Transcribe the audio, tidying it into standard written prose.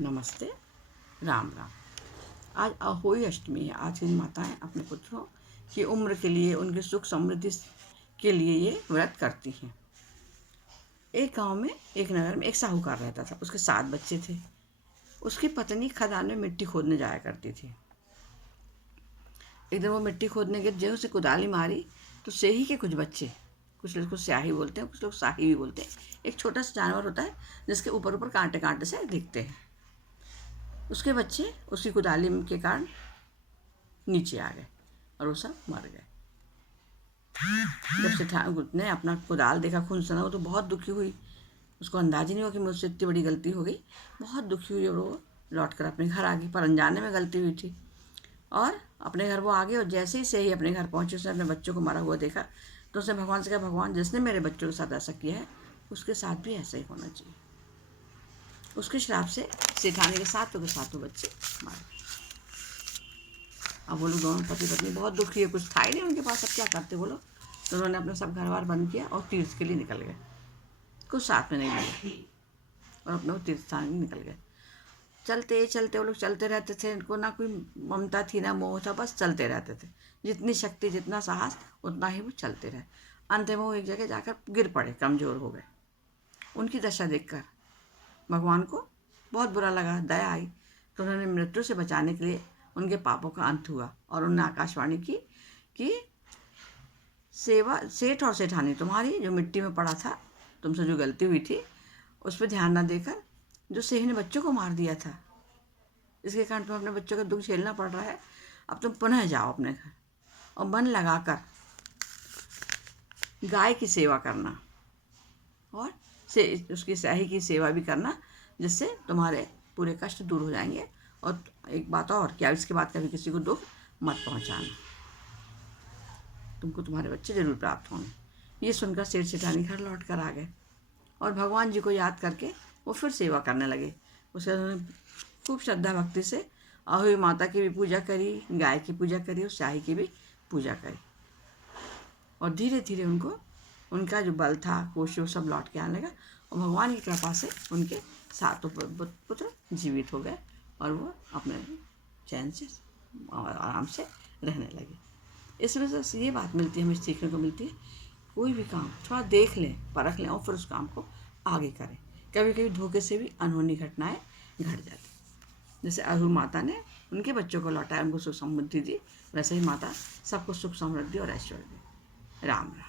नमस्ते, राम राम। आज अहोई अष्टमी है। आज की माताएं अपने पुत्रों की उम्र के लिए, उनकी सुख समृद्धि के लिए ये व्रत करती हैं। एक गांव में, एक नगर में एक साहूकार रहता था। उसके 7 बच्चे थे। उसकी पत्नी खदान में मिट्टी खोदने जाया करती थी। एक दिन वो मिट्टी खोदने गए, जो उसे कुदाली मारी तो सेही के कुछ बच्चे, कुछ लोग उसको स्याही बोलते हैं, कुछ लोग साही भी बोलते हैं, एक छोटा सा जानवर होता है जिसके ऊपर ऊपर कांटे कांटे से दिखते हैं। उसके बच्चे उसकी कुदाली के कारण नीचे आ गए और वो सब मर गए। जब सेठान ने अपना कुदाल देखा, खून सना, वो तो बहुत दुखी हुई। उसको अंदाज ही नहीं हुआ कि मुझसे इतनी बड़ी गलती हो गई। बहुत दुखी हुई और वो लौट कर अपने घर आ गई, पर अनजाने में गलती हुई थी। और अपने घर वो आ गई और जैसे ही से ही अपने घर पहुंचे, उसने अपने बच्चों को मरा हुआ देखा तो उसने भगवान से कहा, भगवान, जिसने मेरे बच्चों के साथ ऐसा किया है उसके साथ भी ऐसा ही होना चाहिए। उसके श्राप से सेठानी के सातों बच्चे मर गए। अब वो लोग दोनों पति पत्नी बहुत दुखी है, कुछ था ही नहीं उनके पास, अब क्या करते वो लोग। तो उन्होंने अपना सब घर बार बंद किया और तीर्थ के लिए निकल गए। कुछ साथ में नहीं मिले और अपने वो तीर्थ स्थान निकल गए। चलते चलते वो लोग चलते रहते थे। उनको ना कोई ममता थी ना मोह था, बस चलते रहते थे। जितनी शक्ति, जितना साहस, उतना ही वो चलते रहे। अंत में वो एक जगह जाकर गिर पड़े, कमज़ोर हो गए। उनकी दशा देखकर भगवान को बहुत बुरा लगा, दया आई। तो उन्होंने मृत्यु से बचाने के लिए उनके पापों का अंत हुआ और उन्होंने आकाशवाणी की कि सेवा, सेठ और सेठानी, तुम्हारी जो मिट्टी में पड़ा था, तुमसे जो गलती हुई थी उस पर ध्यान न देकर जो सेठ ने बच्चों को मार दिया था, इसके कारण तुम्हें अपने बच्चों का दुख झेलना पड़ रहा है। अब तुम पुनः जाओ अपने घर और मन लगाकर गाय की सेवा करना और उसकी स्याही की सेवा भी करना, जिससे तुम्हारे पूरे कष्ट दूर हो जाएंगे। और एक बात और, क्या इसके बाद कभी किसी को दुख मत पहुंचाना, तुमको तुम्हारे बच्चे जरूर प्राप्त होंगे। ये सुनकर सेठ सेठानी घर लौट कर आ गए और भगवान जी को याद करके वो फिर सेवा करने लगे। उसके बाद उन्होंने खूब श्रद्धा भक्ति से अहोई माता की भी पूजा करी, गाय की पूजा करी और स्याही की भी पूजा करी। और धीरे धीरे उनको उनका जो बल था, कोश, वो सब लौट के आने लगा और भगवान की कृपा से उनके सातों पुत्र जीवित हो गए और वो अपने चैन से और आराम से रहने लगे। इस वजह से ये बात मिलती है, हमें सीखने को मिलती है, कोई भी काम थोड़ा देख लें, परख लें और फिर उस काम को आगे करें। कभी कभी धोखे से भी अनहोनी घटनाएं घट जाती। जैसे अहोई माता ने उनके बच्चों को लौटाया, उनको सुख समृद्धि दी, वैसे ही माता सबको सुख समृद्धि और ऐश्वर्य दी। राम राम।